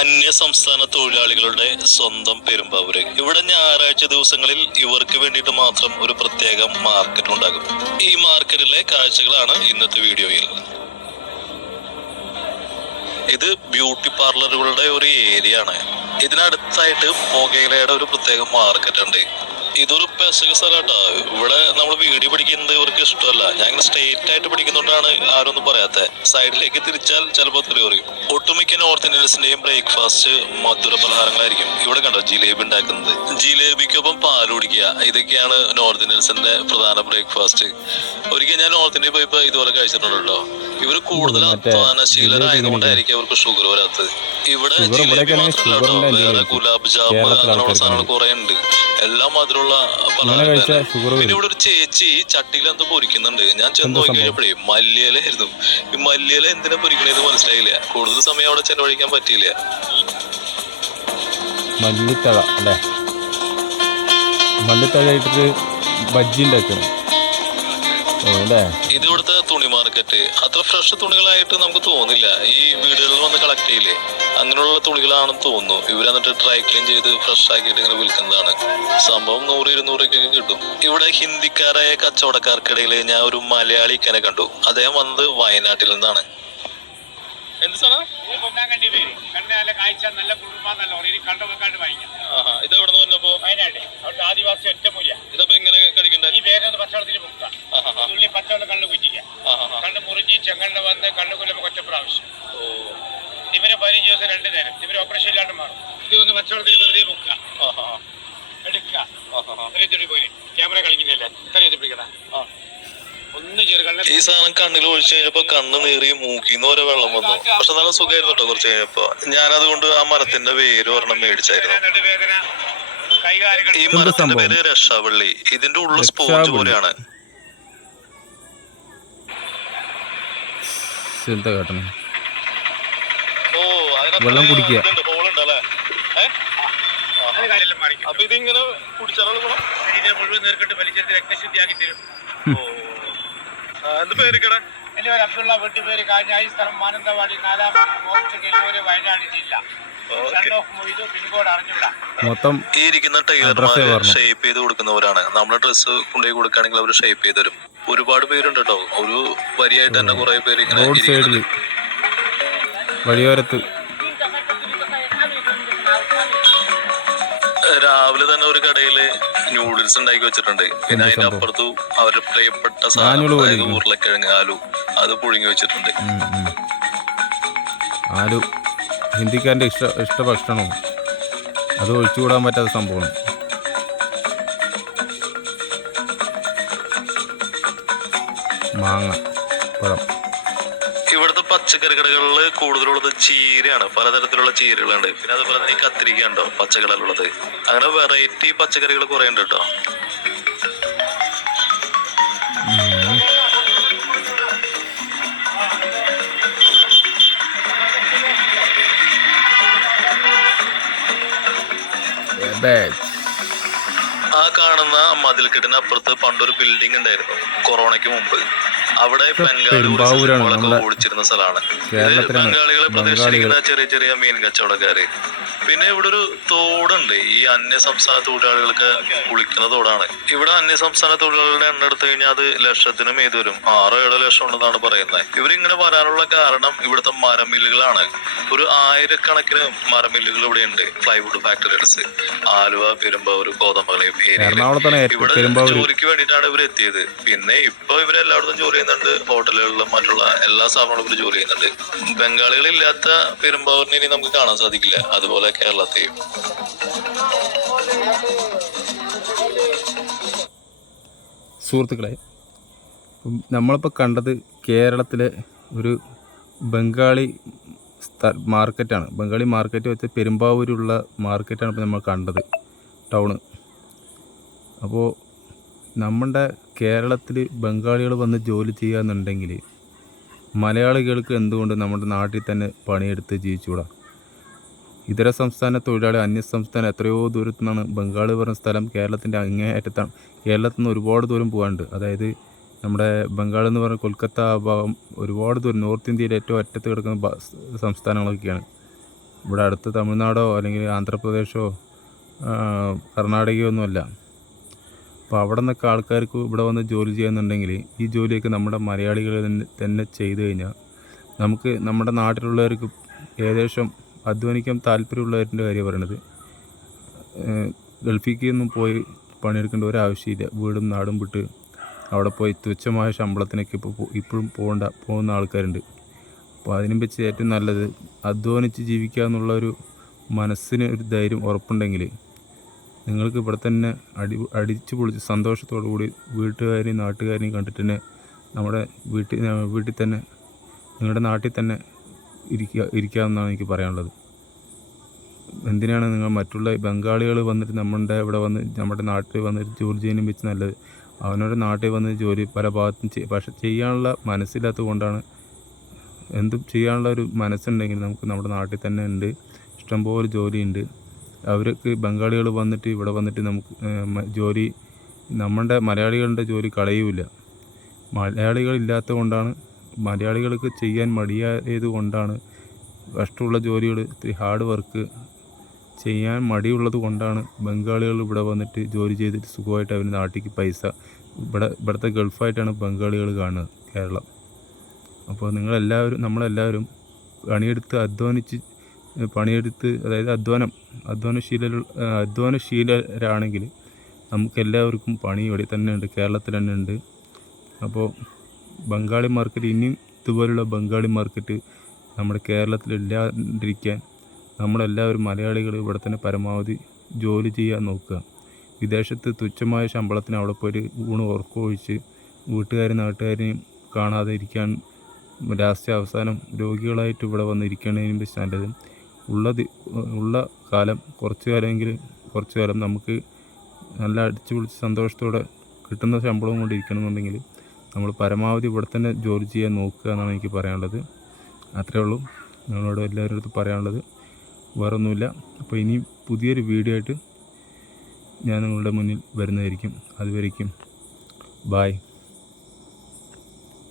അന്യ സംസ്ഥാന തൊഴിലാളികളുടെ സ്വന്തം പെരുമ്പാവൂര്. ഇവിടെ ഞായറാഴ്ച ദിവസങ്ങളിൽ ഇവർക്ക് വേണ്ടിയിട്ട് മാത്രം ഒരു പ്രത്യേക മാർക്കറ്റ് ഉണ്ടാകും. ഈ മാർക്കറ്റിലെ കാഴ്ചകളാണ് ഇന്നത്തെ വീഡിയോയിൽ. ഇത് ബ്യൂട്ടി പാർലറുകളുടെ ഒരു ഏരിയ ആണ്. ഇതിനടുത്തായിട്ട് പുകയിലയുടെ ഒരു പ്രത്യേക മാർക്കറ്റ് ഉണ്ട്. ഇതൊരു പെസക സ്ഥലമാട്ടോ. ഇവിടെ നമ്മൾ വീഡിയോ പിടിക്കുന്നത് ഇവർക്ക് ഇഷ്ടമല്ല. ഞാൻ ഇങ്ങനെ സ്ട്രെയിറ്റ് ആയിട്ട് പിടിക്കുന്നതുകൊണ്ടാണ് ആരും ഒന്നും പറയാത്തത് സൈഡിലേക്ക് തിരിച്ചാൽ ചിലപ്പോൾ തെറി പറയും. ഒട്ടുമിക്ക നോർത്ത് ഇന്ത്യൻസിന്റെയും ബ്രേക്ക്ഫാസ്റ്റ് മധുര പലഹാരങ്ങളായിരിക്കും ഇവിടെ കണ്ടോ ജിലേബി ഉണ്ടാക്കുന്നത്. ജിലേബിക്കൊപ്പം പാൽ കുടിക്കുക. ഇതൊക്കെയാണ് നോർത്ത് ഇന്ത്യൻസിന്റെ പ്രധാന ബ്രേക്ക്ഫാസ്റ്റ് ഒരിക്കൽ ഞാൻ നോർത്ത് ഇന്ത്യയിൽ പോയപ്പോ ഇതുപോലെ കഴിച്ചിട്ടുണ്ടല്ലോ ഇവർ ഇവർ കൂടുതൽ അധ്വാനശീലരായതുകൊണ്ടായിരിക്കും അവർക്ക് ഷുഗർ വരാത്തത്. ഇവിടെ ജിലേബി മാത്രമല്ല കേട്ടോ വേറെ ഗുലാബ് ജാമുൻ അങ്ങനെയുള്ള സാധനങ്ങൾ കുറെ ഉണ്ട് എല്ലാം മധുരമുള്ള കഴിച്ചാൽ ഷുഗർ പിന്നെ ഇവിടെ ഒരു ചേച്ചി ചട്ടിയിൽ എന്തോ പൊരിക്കുന്നുണ്ട്. ഞാൻ ചെന്ന് നോക്കി? കഴിഞ്ഞപ്പോഴേ മല്ലിയിലായിരുന്നു ഈ മല്ലിയില എന്തിനാ പൊരിക്കണേന്ന് മനസ്സിലായില്ല. കൂടുതൽ സമയം അവിടെ ചെലവഴിക്കാൻ പറ്റിയില്ല. മല്ലിത്തഴ അല്ലേ? മല്ലിത്തഴ ഇട്ടിട്ട് ബജ്ജി ഉണ്ടാക്കണം അല്ലേ? ഇത് ഇവിടുത്തെ തുണി മാർക്കറ്റ് അത്ര ഫ്രഷ് തുണികളായിട്ട് നമുക്ക് തോന്നില്ല. ഈ വീടുകളിൽ വന്ന് കളക്ട് ചെയ്യില്ലേ? അങ്ങനെയുള്ള തുണികളാണെന്ന് തോന്നുന്നു. ഇവർ എന്നിട്ട് ഡ്രൈ ക്ലീൻ ചെയ്ത് ഫ്രഷ് ആക്കിയിട്ട് ഇങ്ങനെ വിൽക്കുന്നതാണ്. സംഭവം നൂറ് ഇരുന്നൂറൊക്കെ കിട്ടും. ഇവിടെ ഹിന്ദിക്കാരായ കച്ചവടക്കാർക്കിടയിൽ ഞാൻ ഒരു മലയാളി ഇക്കനെ കണ്ടു. അദ്ദേഹം വന്നത് വയനാട്ടിൽ നിന്നാണ്. എന്ത് സാധനം ഇത് പൊന്നാങ്കണ്ടി പേര്. കണ്ണ് നല്ല കാഴ്ച ഇത് എവിടെ നിന്ന് വന്നപ്പോ? വയനാട് അവിടുത്തെ ആദിവാസി ഒറ്റമൂല. ഇതപ്പോ എങ്ങനെ പച്ചവെള്ളം കണ്ണ് കുറ്റിക്കുക കണ്ണ് മുറിഞ്ഞ് ചെങ്ങണ്ണ വന്ന് കണ്ണ് കൊല്ലുമ്പോൾ ഒറ്റ പ്രാവശ്യം. ഇവരെ പതിനഞ്ച് ദിവസം രണ്ട് നേരം. ഇവർ ഓപ്പറേഷൻ ഇല്ലാണ്ട് മാറും. ഇത് ഒന്ന് പച്ചവെള്ളത്തിൽ വെറുതെ എടുക്കുക. പോയി ക്യാമറ കളിക്കുന്നില്ല. ഈ സാധനം കണ്ണിൽ ഒഴിച്ചു കഴിഞ്ഞപ്പോ കണ്ണ് നേറി മൂക്കിന്ന് ഓരോ വെള്ളം വന്നു. പക്ഷെ നല്ല സുഖമായിരുന്നു കേട്ടോ കുറച്ച് കഴിഞ്ഞപ്പോ. ഞാൻ അതുകൊണ്ട് ആ മരത്തിന്റെ പേര് ഒരെണ്ണം മേടിച്ചായിരുന്നു. ഈ മരത്തിന്റെ? പേര് രക്ഷാവള്ളി. ഇതിന്റെ ഉള്ള സ്പോഞ്ച് പോലെയാണ്. എന്താ കാട്ടണം. വെള്ളം കുടിക്കുക. അപ്പൊ ഇതിങ്ങനെ കുടിച്ചാലും മുഴുവൻ നേർക്കിട്ട് വലിച്ചെടുത്ത് രക്തശുദ്ധിയാക്കി തരും. എന്ത് പേരിക്കടെ പേര് അബ്ദുള്ള വീട്ടുപേര് കാഞ്ഞായി സ്ഥലം മാനന്തവാടി നാലാം പോസ്റ്റ് വയനാട് ജില്ല. മൊത്തം ഈ ഇരിക്കുന്ന Address ഷേപ്പ് ചെയ്ത് കൊടുക്കുന്നവരാണ്. നമ്മൾ ഡ്രസ്സ് കൊണ്ടുപോയി കൊടുക്കുകയാണെങ്കിൽ അവർ ഷേപ്പ് ചെയ്ത് തരും. ഒരുപാട് പേരുണ്ട് കേട്ടോ ഒരു വരിയായിട്ട് തന്നെ കുറെ പേര് ഇങ്ങനെ. വഴിയോരത്ത്. രാവിലെ തന്നെ ഒരു കടയിൽ ന്യൂഡിൽസ് ഉണ്ടാക്കി വെച്ചിട്ടുണ്ട്. പിന്നെ അതിന്റെ അപ്പുറത്തു അവരുടെ പ്രിയപ്പെട്ട സാധനം അതായത് ഉരുളക്കിഴങ്ങ് ആലു അത് പുഴുങ്ങി വെച്ചിട്ടുണ്ട്. ആലു ഹിന്ദിക്കാരന്റെ ഇഷ്ട ഇഷ്ട ഭക്ഷണവും അത് ഒഴിച്ചുകൂടാൻ പറ്റാത്ത സംഭവമാണ്. മാങ്ങ പഴം. ഇവിടുത്തെ പച്ചക്കറി കടകളിൽ കൂടുതലുള്ളത് ചീരയാണ്. പലതരത്തിലുള്ള ചീരകളുണ്ട്. പിന്നെ അതുപോലെ തന്നെ ഈ കത്തിരിക്ക ഉണ്ടോ? പച്ചക്കടലുള്ളത് അങ്ങനെ വെറൈറ്റി പച്ചക്കറികൾ കുറെ ഉണ്ട് കേട്ടോ. ആ കാണുന്ന മതിൽക്കെട്ടിന് അപ്പുറത്ത് പണ്ടൊരു ബിൽഡിംഗ് ഉണ്ടായിരുന്നു. കൊറോണയ്ക്ക് മുമ്പ്. അവിടെ ബംഗാളി പെരുമ്പാവൂരാണ് ടൂറിസ്റ്റ് നമ്മുടെ ഓടിച്ചിരുന്ന സ്ഥലമാണ്. കേരളത്തിലാണ് ബംഗാളികളെ പ്രതീക്ഷിക്കുന്ന ചെറിയ ചെറിയ മീൻ കച്ചവടക്കാര്. പിന്നെ ഇവിടെ ഒരു തോടുണ്ട്. ഈ അന്യ സംസ്ഥാന തൊഴിലാളികൾക്ക് കുളിക്കുന്ന തോടാണ്. ഇവിടെ അന്യ സംസ്ഥാന തൊഴിലാളികളുടെ എണ്ണം എടുത്തു കഴിഞ്ഞാൽ അത് ലക്ഷത്തിനും ഏത് വരും ആറോ ഏഴോ ലക്ഷം ഉണ്ടെന്നാണ് പറയുന്നത്. ഇവരിങ്ങനെ വരാനുള്ള കാരണം ഇവിടുത്തെ മരമില്ലുകളാണ്. ഒരു ആയിരക്കണക്കിന് മരമില്ലുകൾ ഇവിടെ ഉണ്ട് പ്ലൈവുഡ് ഫാക്ടറീസ് ആലുവ പെരുമ്പാവൂർ കോതമംഗലം ഇവിടെ ജോലിക്ക് വേണ്ടിയിട്ടാണ് ഇവർ എത്തിയത്. പിന്നെ ഇപ്പൊ ഇവരെല്ലായിടത്തും ജോലി ചെയ്യുന്നുണ്ട്. ഹോട്ടലുകളിലും മറ്റുള്ള എല്ലാ സ്ഥാപനങ്ങളും ഇവർ ജോലി ചെയ്യുന്നുണ്ട്. ബംഗാളികളില്ലാത്ത പെരുമ്പാവൂരിനെ ഇനി നമുക്ക് കാണാൻ സാധിക്കില്ല. അതുപോലെ കേരളത്തെയും. സുഹൃത്തുക്കളെ നമ്മളിപ്പോൾ കണ്ടത് കേരളത്തിലെ ഒരു ബംഗാളി മാർക്കറ്റാണ്. ബംഗാളി മാർക്കറ്റ് വെച്ച് പെരുമ്പാവൂരുള്ള മാർക്കറ്റാണ് ഇപ്പോൾ നമ്മൾ കണ്ടത് ടൗണ്. അപ്പോൾ നമ്മുടെ കേരളത്തിൽ ബംഗാളികൾ വന്ന് ജോലി ചെയ്യാന്നുണ്ടെങ്കിൽ മലയാളികൾക്ക് എന്തുകൊണ്ട് നമ്മുടെ നാട്ടിൽ തന്നെ പണിയെടുത്ത് ജീവിച്ചുകൂടാ? ഇതര സംസ്ഥാന തൊഴിലാളി അന്യ സംസ്ഥാനം എത്രയോ ദൂരത്തു നിന്നാണ് ബംഗാൾ പറഞ്ഞ സ്ഥലം കേരളത്തിന്റെ അങ്ങേയറ്റത്താണ്. കേരളത്തിൽ നിന്ന് ഒരുപാട് ദൂരം പോകാനുണ്ട്. അതായത് നമ്മുടെ ബംഗാൾ എന്ന് പറഞ്ഞ കൊൽക്കത്ത ഭാഗം ഒരുപാട് ദൂരം നോർത്ത് ഇന്ത്യയിലെ ഏറ്റവും അറ്റത്ത് കിടക്കുന്ന സംസ്ഥാനങ്ങളൊക്കെയാണ്. ഇവിടെ അടുത്ത് തമിഴ്നാടോ അല്ലെങ്കിൽ ആന്ധ്രാപ്രദേശോ കർണാടകയോ ഒന്നുമല്ല. അപ്പോൾ അവിടെ നിന്നൊക്കെ ആൾക്കാർക്ക് ഇവിടെ വന്ന് ജോലി ചെയ്യുന്നുണ്ടെങ്കിൽ ഈ ജോലിയൊക്കെ നമ്മുടെ മലയാളികൾ തന്നെ ചെയ്തു കഴിഞ്ഞാൽ നമുക്ക് നമ്മുടെ നാട്ടിലുള്ളവർക്ക് ഏകദേശം അധ്വാനിക്കാൻ താല്പര്യമുള്ളവരുടെ കാര്യം പറയണത്. ഗൾഫിക്ക് ഒന്നും പോയി പണിയെടുക്കേണ്ട ഒരാവശ്യമില്ല. വീടും നാടും വിട്ട് അവിടെ പോയി തുച്ഛമായ ശമ്പളത്തിനൊക്കെ ഇപ്പോൾ ഇപ്പോഴും പോകേണ്ട പോകുന്ന ആൾക്കാരുണ്ട്. അപ്പോൾ അതിനും വെച്ച് ഏറ്റവും നല്ലത് അധ്വാനിച്ച് ജീവിക്കുക എന്നുള്ള ഒരു മനസ്സിന് ഒരു ധൈര്യം ഉറപ്പുണ്ടെങ്കിൽ നിങ്ങൾക്ക് ഇവിടെ തന്നെ അടി അടിച്ചു പൊളിച്ച് സന്തോഷത്തോടു കൂടി വീട്ടുകാരെയും നാട്ടുകാരെയും കണ്ടിട്ട് തന്നെ നമ്മുടെ വീട്ടിൽ വീട്ടിൽ തന്നെ നിങ്ങളുടെ നാട്ടിൽ തന്നെ ഇരിക്കുക ഇരിക്കാമെന്നാണ് എനിക്ക് പറയാനുള്ളത്. എന്തിനാണ് നിങ്ങൾ മറ്റുള്ള ബംഗാളികൾ വന്നിട്ട് നമ്മുടെ ഇവിടെ വന്ന് നമ്മുടെ നാട്ടിൽ വന്നിട്ട് ജോലി ചെയ്യുന്നതിനും വെച്ച് നല്ലത്? അവനവരുടെ നാട്ടിൽ വന്ന് ജോലി പല ഭാഗത്തും പക്ഷെ ചെയ്യാനുള്ള മനസ്സില്ലാത്തത് കൊണ്ടാണ് എന്തും ചെയ്യാനുള്ള ഒരു മനസ്സുണ്ടെങ്കിൽ നമുക്ക് നമ്മുടെ നാട്ടിൽ തന്നെ ഉണ്ട്. ഇഷ്ടംപോലെ ജോലിയുണ്ട്. അവർക്ക് ബംഗാളികൾ വന്നിട്ട് ഇവിടെ വന്നിട്ട് നമുക്ക് ജോലി നമ്മുടെ മലയാളികളുടെ ജോലി കളയൂല. മലയാളികൾ ഇല്ലാത്തത് കൊണ്ടാണ് മലയാളികൾക്ക് ചെയ്യാൻ മടിയായത് കൊണ്ടാണ് കഷ്ടമുള്ള ജോലികൾ ഇത്തിരി ഹാർഡ് വർക്ക് ചെയ്യാൻ മടിയുള്ളത് കൊണ്ടാണ് ബംഗാളികൾ ഇവിടെ വന്നിട്ട് ജോലി ചെയ്തിട്ട് സുഖമായിട്ട് അവർ നാട്ടിലേക്ക് പൈസ ഇവിടെ ഇവിടുത്തെ ഗൾഫായിട്ടാണ് ബംഗാളികൾ കാണുന്നത് കേരളം. അപ്പോൾ നിങ്ങളെല്ലാവരും നമ്മളെല്ലാവരും പണിയെടുത്ത് അധ്വാനിച്ച് പണിയെടുത്ത് അതായത് അധ്വാനം അധ്വാനശീല അധ്വാനശീലരാണെങ്കിൽ നമുക്കെല്ലാവർക്കും പണി ഇവിടെ തന്നെ ഉണ്ട് കേരളത്തിൽ തന്നെ ഉണ്ട്. അപ്പോൾ ബംഗാളി മാർക്കറ്റ് ഇനിയും ഇതുപോലുള്ള ബംഗാളി മാർക്കറ്റ് നമ്മുടെ കേരളത്തിൽ ഇല്ലാതിരിക്കാൻ നമ്മളെല്ലാവരും മലയാളികൾ ഇവിടെ തന്നെ പരമാവധി ജോലി ചെയ്യാൻ നോക്കുക. വിദേശത്ത് തുച്ഛമായ ശമ്പളത്തിന് അവിടെ പോയിട്ട് ഊണ് ഉറക്കമൊഴിച്ച് വീട്ടുകാരും നാട്ടുകാരെയും കാണാതെ ഇരിക്കാൻ ലാസ്റ്റ് അവസാനം രോഗികളായിട്ട് ഇവിടെ വന്ന് ഇരിക്കണതിന് നല്ലത് ഉള്ള ഉള്ള കാലം കുറച്ച് കാലമെങ്കിലും കുറച്ച് കാലം നമുക്ക് നല്ല അടിച്ചു പൊളിച്ച് സന്തോഷത്തോടെ കിട്ടുന്ന ശമ്പളവും കൊണ്ട് ഇരിക്കണമെന്നുണ്ടെങ്കിൽ നമ്മൾ പരമാവധി ഇവിടെ തന്നെ ജോലി ചെയ്യാൻ നോക്കുക എന്നാണ് എനിക്ക് പറയാനുള്ളത്. അത്രേ ഉള്ളൂ. നിങ്ങളോട് എല്ലാവരുടെ അടുത്ത് പറയാനുള്ളത്. വേറെ ഒന്നുമില്ല അപ്പോൾ ഇനി പുതിയൊരു വീഡിയോ ആയിട്ട് ഞാൻ നിങ്ങളുടെ മുന്നിൽ വരുന്നതായിരിക്കും. അതുവരേക്കും. ബായ്